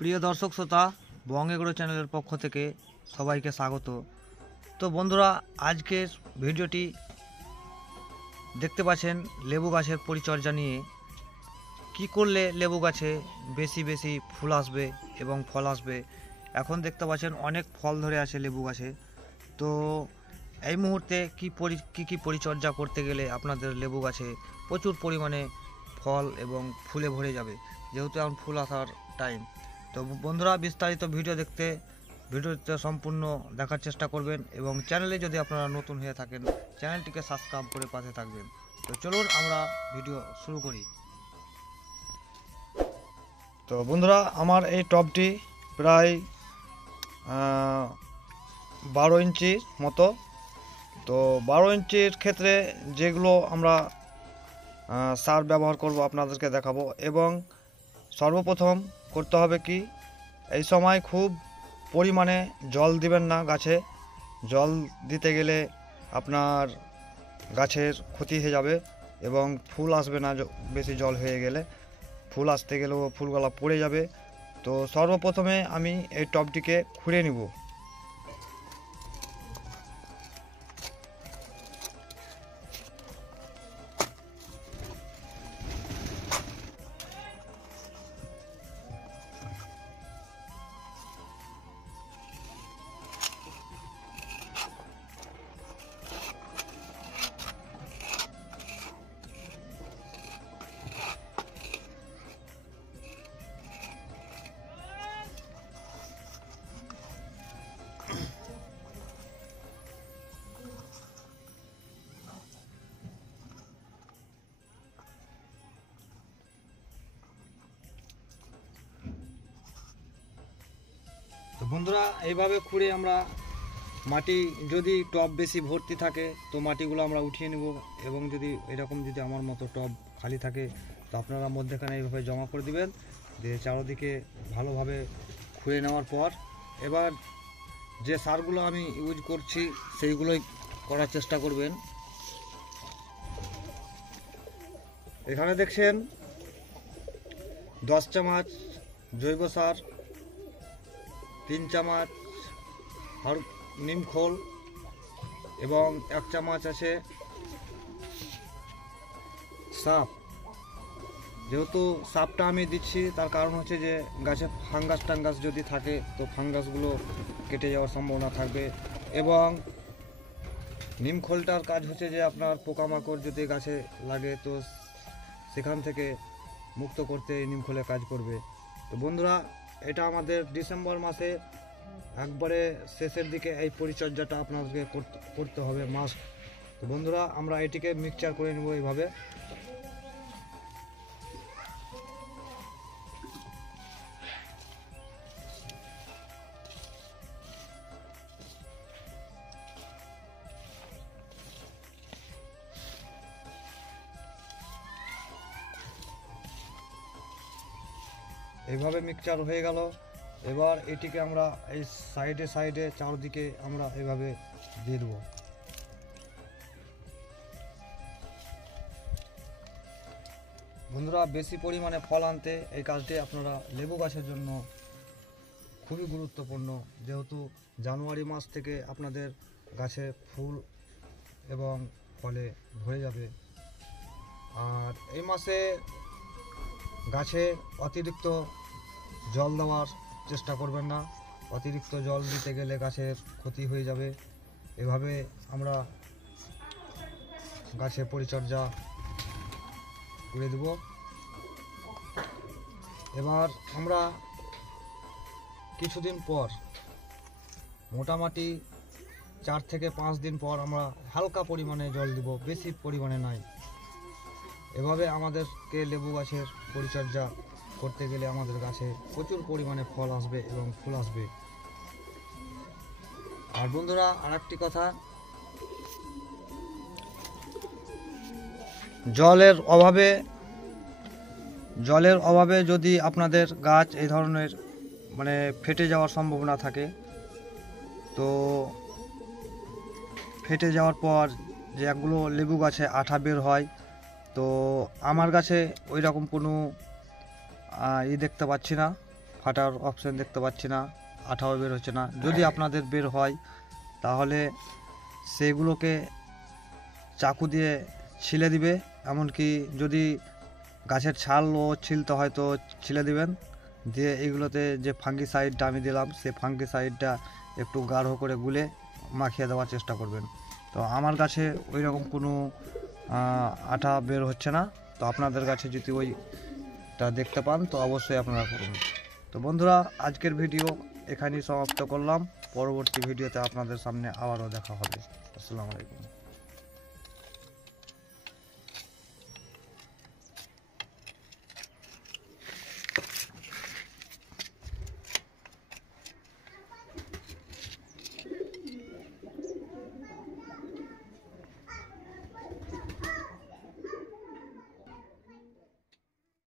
প্রিয় দর্শক শ্রোতা, বং এগ্রো চ্যানেলের পক্ষ থেকে সবাইকে স্বাগত। তো বন্ধুরা, আজকের ভিডিওটি দেখতে পাচ্ছেন লেবু গাছের পরিচর্যা নিয়ে। কি করলে লেবু গাছে বেশি বেশি ফুল আসবে এবং ফল আসবে। এখন দেখতে পাচ্ছেন অনেক ফল ধরে আছে লেবু গাছে। তো এই মুহূর্তে কি পরিচর্যা করতে গেলে আপনাদের লেবু গাছে প্রচুর পরিমাণে ফল এবং ফুলে ভরে যাবে, যেহেতু এখন ফুল আসার টাইম। তো বন্ধুরা, বিস্তারিত ভিডিওতে সম্পূর্ণ দেখার চেষ্টা করবেন এবং চ্যানেলে যদি আপনারা নতুন হয়ে থাকেন চ্যানেলটিকে সাবস্ক্রাইব করে পাশে থাকবেন। তো চলুন আমরা ভিডিও শুরু করি। তো বন্ধুরা, আমার এই টবটি প্রায় 12 ইঞ্চির মতো। তো 12 ইঞ্চির ক্ষেত্রে যেগুলো আমরা সার ব্যবহার করব আপনাদেরকে দেখাবো। এবং সর্বপ্রথম করতে হবে কি, এই সময় খুব পরিমাণে জল দিবেন না গাছে। জল দিতে গেলে আপনার গাছের ক্ষতি হয়ে যাবে এবং ফুল আসবে না। বেশি জল হয়ে গেলে ফুল আসতে গেলেও ফুলগুলা পড়ে যাবে। তো সর্বপ্রথমে আমি এই টবটিকে খুঁড়ে নিব। তো বন্ধুরা, এইভাবে খুঁড়ে আমরা মাটি, যদি টব বেশি ভর্তি থাকে তো মাটিগুলো আমরা উঠিয়ে নেব। এবং যদি এরকম যদি আমার মতো টব খালি থাকে তো আপনারা মধ্যেখানে এইভাবে জমা করে দিবেন, দিয়ে চারদিকে ভালোভাবে খুঁড়ে নেওয়ার পর এবার যে সারগুলো আমি ইউজ করছি সেইগুলোই করার চেষ্টা করবেন। এখানে দেখছেন 10 চামচ জৈব সার, 3 চামচ নিম খোল এবং 1 চামচ আছে সাপ। যেহেতু সাপটা আমি দিচ্ছি তার কারণ হচ্ছে যে গাছে ফাঙ্গাস যদি থাকে তো ফাঙ্গাসগুলো কেটে যাওয়ার সম্ভাবনা থাকবে। এবং নিম খোলটার কাজ হচ্ছে যে আপনার পোকামাকড় যদি গাছে লাগে তো সেখান থেকে মুক্ত করতে নিম খোলে কাজ করবে। তো বন্ধুরা, এটা আমাদের ডিসেম্বর মাসে একবারে শেষের দিকে এই পরিচর্যাটা আপনাদেরকে করতে হবে মাস্ট। তো বন্ধুরা, আমরা এটিকে মিক্সচার করে নেব এইভাবে। এইভাবে মিক্সচার হয়ে গেল। এবার এটিকে আমরা এই সাইডে চারদিকে আমরা এভাবে দিয়ে দেবো। বন্ধুরা, বেশি পরিমাণে ফল আনতে এই কাজটি আপনারা লেবু গাছের জন্য খুবই গুরুত্বপূর্ণ, যেহেতু জানুয়ারি মাস থেকে আপনাদের গাছে ফুল এবং ফলে ভরে যাবে। আর এই মাসে গাছে অতিরিক্ত জল দেওয়ার চেষ্টা করবেন না। অতিরিক্ত জল দিতে গেলে গাছের ক্ষতি হয়ে যাবে। এভাবে আমরা গাছে পরিচর্যা করে দেব। এবার আমরা কিছুদিন পর, মোটামুটি 4 থেকে 5 দিন পর আমরা হালকা পরিমাণে জল দেব, বেশি পরিমাণে নয়। এভাবে আমাদেরকে লেবু গাছের পরিচর্যা করতে গেলে আমাদের গাছে প্রচুর পরিমাণে ফল আসবে এবং ফুল আসবে। আর বন্ধুরা, আরেকটি কথা, জলের অভাবে যদি আপনাদের গাছ এই ধরনের ফেটে যাওয়ার সম্ভাবনা থাকে, তো ফেটে যাওয়ার পর যে একগুলো লেবু গাছে আঠা বের হয়, তো আমার গাছে ওই রকম কোনো দেখতে পাচ্ছি না, ফাটার অপশান দেখতে পাচ্ছি না, আঠাও বের হচ্ছে না। যদি আপনাদের বের হয় তাহলে সেগুলোকে চাকু দিয়ে ছিলে দিবে, এমনকি যদি গাছের ছালও ছিলতে হয় তো ছিলে দিবেন। দিয়ে এইগুলোতে যে ফাঙ্গিসাইডটা আমি দিলাম সেই ফাঙ্গিসাইডটা একটু গাঢ় করে গুলে মাখিয়ে দেওয়ার চেষ্টা করবেন। তো আমার গাছে ওই রকম কোনো আঠা বের হচ্ছে না। তো আপনাদের কাছে যদি ওইটা দেখতে পান তো অবশ্যই আপনারা করুন। তো বন্ধুরা, আজকের ভিডিও এখানেই সমাপ্ত করলাম। পরবর্তী ভিডিওতে আপনাদের সামনে আবারও দেখা হবে। আসসালামু আলাইকুম।